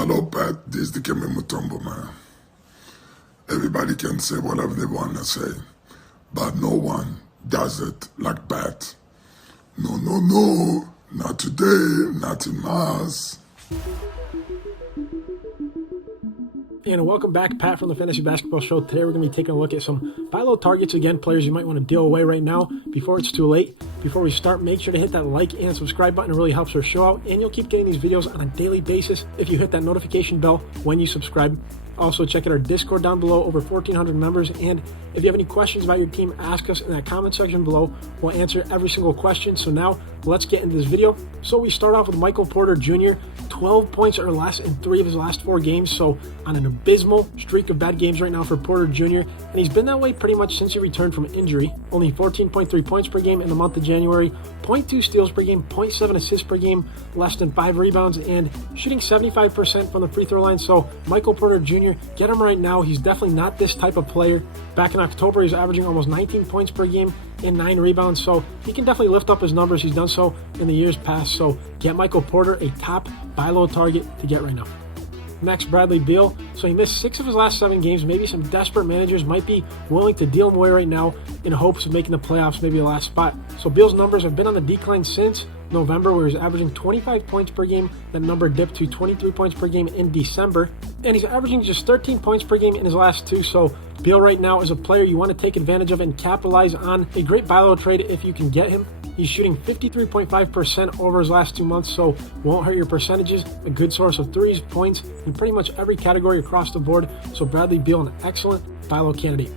Hello, Pat. This is the Kemi Mutombo, man. Everybody can say whatever they want to say, but no one does it like Pat. No, no, no. Not today. Not in Mars. And welcome back, Pat from the Fantasy Basketball Show. Today we're going to be taking a look at some buy low targets. Again, players you might want to deal away right now before it's too late. Before we start, make sure to hit that like and subscribe button. It really helps our show out. And you'll keep getting these videos on a daily basis if you hit that notification bell when you subscribe. Also, check out our Discord down below, over 1,400 members. And if you have any questions about your team, ask us in that comment section below. We'll answer every single question. So now, let's get into this video. So we start off with Michael Porter Jr., 12 points or less in 3 of his last 4 games. So on an abysmal streak of bad games right now for Porter Jr. And he's been that way pretty much since he returned from injury. Only 14.3 points per game in the month of January, 0.2 steals per game, 0.7 assists per game, less than 5 rebounds, and shooting 75% from the free throw line. So Michael Porter Jr., get him right now. He's definitely not this type of player. Back in October, he's averaging almost 19 points per game and 9 rebounds, so he can definitely lift up his numbers. He's done so in the years past, so get Michael Porter a top buy low target to get right now. Next, Bradley Beal. So he missed 6 of his last 7 games. Maybe some desperate managers might be willing to deal him away right now in hopes of making the playoffs, maybe a last spot. So Beal's numbers have been on the decline since November, where he's averaging 25 points per game. That number dipped to 23 points per game in December. And he's averaging just 13 points per game in his last 2. So Beal right now is a player you want to take advantage of and capitalize on a great buy low trade if you can get him. He's shooting 53.5% over his last 2 months, so won't hurt your percentages. A good source of threes, points, in pretty much every category across the board. So Bradley Beal, an excellent buy low candidate.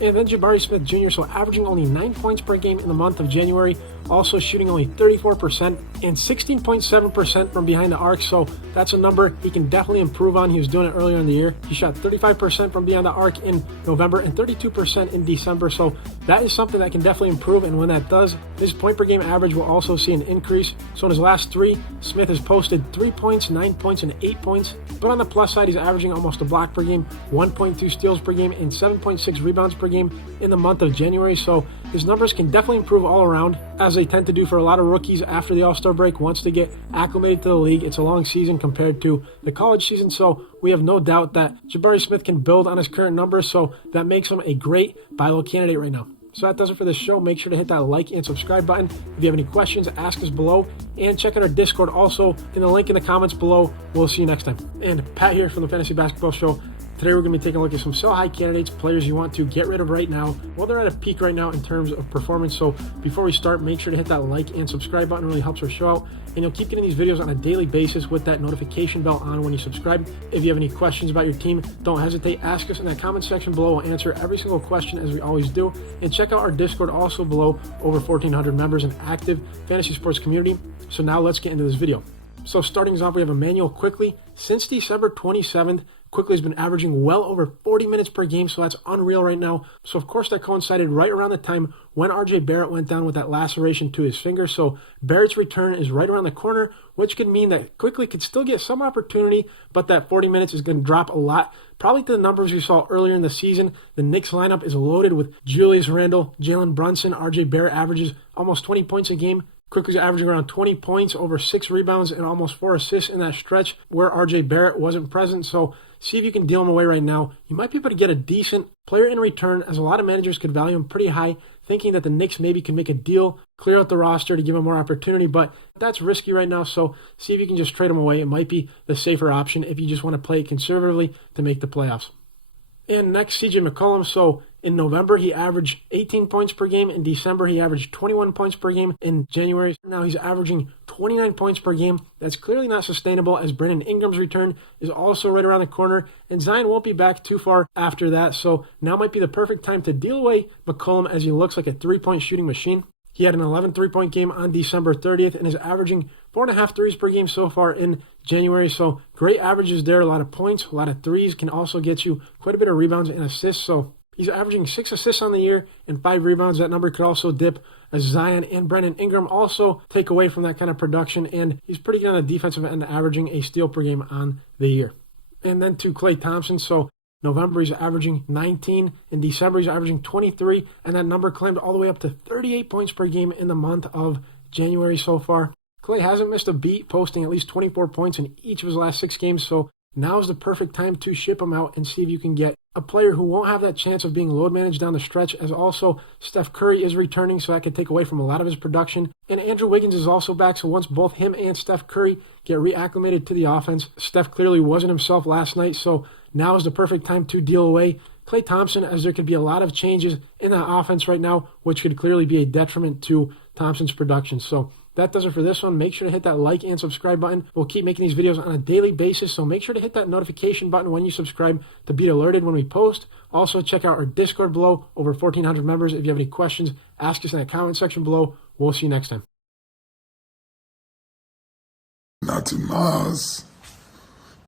And then Jabari Smith Jr., so averaging only 9 points per game in the month of January, also shooting only 34% and 16.7% from behind the arc, so that's a number he can definitely improve on. He was doing it earlier in the year. He shot 35% from behind the arc in November and 32% in December, so that is something that can definitely improve, and when that does, his point per game average will also see an increase. So in his last 3, Smith has posted 3 points, 9 points, and 8 points, but on the plus side, he's averaging almost a block per game, 1.2 steals per game, and 7.6 rebounds per game in the month of January, so his numbers can definitely improve all around, as they tend to do for a lot of rookies after the All-Star break. Once they get acclimated to the league, it's a long season compared to the college season, so we have no doubt that Jabari Smith can build on his current numbers, so that makes him a great buy low candidate right now. So that does it for this show. Make sure to hit that like and subscribe button. If you have any questions, ask us below, and check out our Discord also in the link in the comments below. We'll see you next time. And Pat here from the Fantasy Basketball Show. Today we're going to be taking a look at some sell high candidates, players you want to get rid of right now. Well, they're at a peak right now in terms of performance. So before we start, make sure to hit that like and subscribe button. It really helps our show out. And you'll keep getting these videos on a daily basis with that notification bell on when you subscribe. If you have any questions about your team, don't hesitate. Ask us in that comment section below. We'll answer every single question as we always do. And check out our Discord also below, over 1,400 members, an active fantasy sports community. So now let's get into this video. So starting us off, we have Emmanuel Quickley. Since December 27th, Quickley has been averaging well over 40 minutes per game, so that's unreal right now. So of course that coincided right around the time when RJ Barrett went down with that laceration to his finger. So Barrett's return is right around the corner, which could mean that Quickley could still get some opportunity, but that 40 minutes is going to drop a lot, probably to the numbers we saw earlier in the season. The Knicks lineup is loaded with Julius Randle, Jalen Brunson. RJ Barrett averages almost 20 points a game. Quickley's averaging around 20 points, over 6 rebounds, and almost 4 assists in that stretch where RJ Barrett wasn't present. So see if you can deal him away right now. You might be able to get a decent player in return, as a lot of managers could value him pretty high, thinking that the Knicks maybe can make a deal, clear out the roster to give him more opportunity, but that's risky right now. So see if you can just trade him away. It might be the safer option if you just want to play it conservatively to make the playoffs. And next, CJ McCollum. So in November, he averaged 18 points per game. In December, he averaged 21 points per game. In January, now he's averaging 29 points per game. That's clearly not sustainable, as Brandon Ingram's return is also right around the corner, and Zion won't be back too far after that. So now might be the perfect time to deal away McCollum, as he looks like a three-point shooting machine. He had an 11 three-point game on December 30th and is averaging 4.5 threes per game so far in January. So great averages there, a lot of points, a lot of threes, can also get you quite a bit of rebounds and assists. So he's averaging 6 assists on the year and 5 rebounds. That number could also dip as Zion and Brandon Ingram also take away from that kind of production. And he's pretty good on the defensive end, averaging a steal per game on the year. And then to Klay Thompson. So November, he's averaging 19. In December, he's averaging 23. And that number climbed all the way up to 38 points per game in the month of January so far. Klay hasn't missed a beat, posting at least 24 points in each of his last 6 games. So now is the perfect time to ship him out and see if you can get a player who won't have that chance of being load managed down the stretch, as also Steph Curry is returning, so that could take away from a lot of his production. And Andrew Wiggins is also back, so once both him and Steph Curry get reacclimated to the offense, Steph clearly wasn't himself last night, so now is the perfect time to deal away Klay Thompson, as there could be a lot of changes in that offense right now, which could clearly be a detriment to Thompson's production. So that does it for this one. Make sure to hit that like and subscribe button. We'll keep making these videos on a daily basis, so make sure to hit that notification button when you subscribe to be alerted when we post. Also, check out our Discord below, over 1,400 members. If you have any questions, ask us in the comment section below. We'll see you next time. Not in Mars.